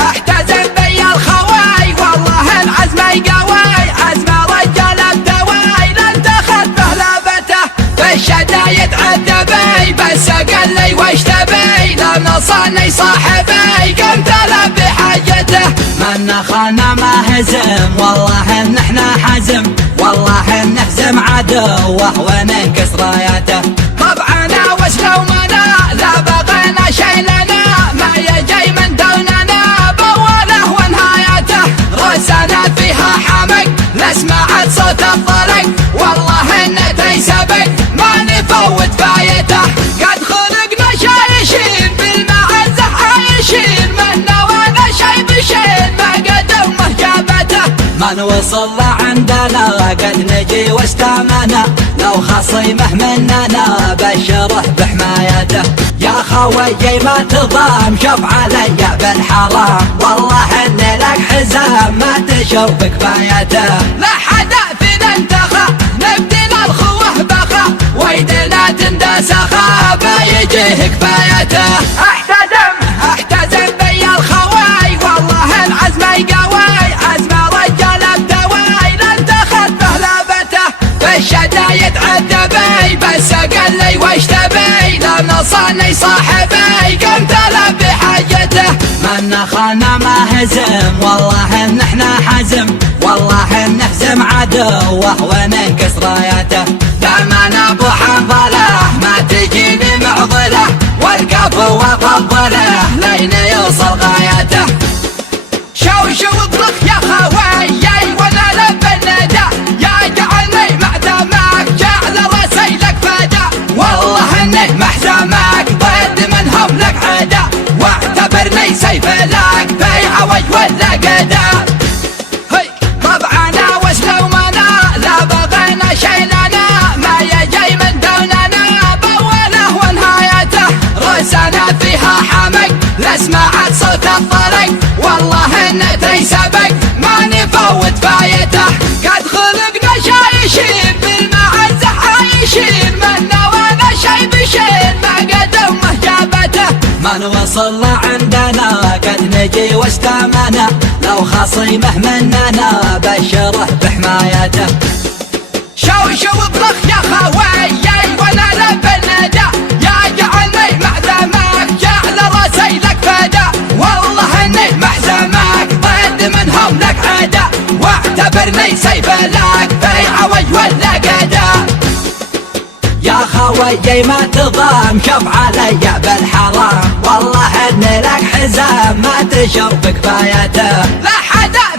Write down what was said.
احتزم بي الخواي والله العزم يقوي عزم رجال الدواي لن تخذ لابته في الشدايد عذبي بس قال لي وش تبي لم نصني صاحبي قمت له بحاجته من خانا ما هزم والله ان احنا حزم والله ان نهزم عدوه وننكس راياته طبعنا وسلومنا لا بغينا شي لنا ما يجي من دوننا بوله ونهايته راسنا فيها حمق لسمعت صوت الطلق والله انه تيسبق ما نفوت فايته قد خلقنا شايشين بالمعزة عايشين من نوانا شي بشين ما قدمه جابته من وصل عندنا قد نجي واستامنا لو خصيمه مننا بشره بحمايته يا خويي ما تضام شوف علي بالحرام والله اني لك حزام ما تشوف كفايته لا حدا فينا انتخى نبدل الخوه بخا ويدنا تندس خا بيجيه كفايته احتزم بي الخواي والله العزم يقوي عزم رجال الدواي لن تخذ لابته في الشدايد عذبي بس قال لي وش تبي لم نصني صاحبي قمت له بحاجته من خانا ما هزم والله ان احنا حزم والله ان نهزم عدوه وننكس راياته دائما ابو حنظله ما تجيني معضله والكفو وفضله لين يوصل غايته شو اطلق يا خويي وانا لب الندى يا جعلني معدمك جعل راسي لك فدا والله اني محزمك ضد منهم لك عدا واعتبرني سيف لك في عوج ولا قدا طبعنا وسلومنا لا بغينا شي لنا ما يجي من دوننا بوله ونهايته راسنا فيها حمق لسمعت صوت الطلق والله انه تيسبق ما نفوت فايته قد خلقنا شايشين بالمعزة عايشين من نوانا شي بشين ما قدمه جابته من وصل عندنا قد نجي واستامنا لو خصيمه مننا بشره بحمايته شو اطلق يا خويي وانا لب الندى يا جعلني معدمك جعل راسي لك فدا والله اني محزمك ضد منهم لك عدا واعتبرني سيف لك في عوج ولا قدا يا خويي ما تضام شوف علي بالحرام والله اني لك حزام ما تشوف كفايته لا حدا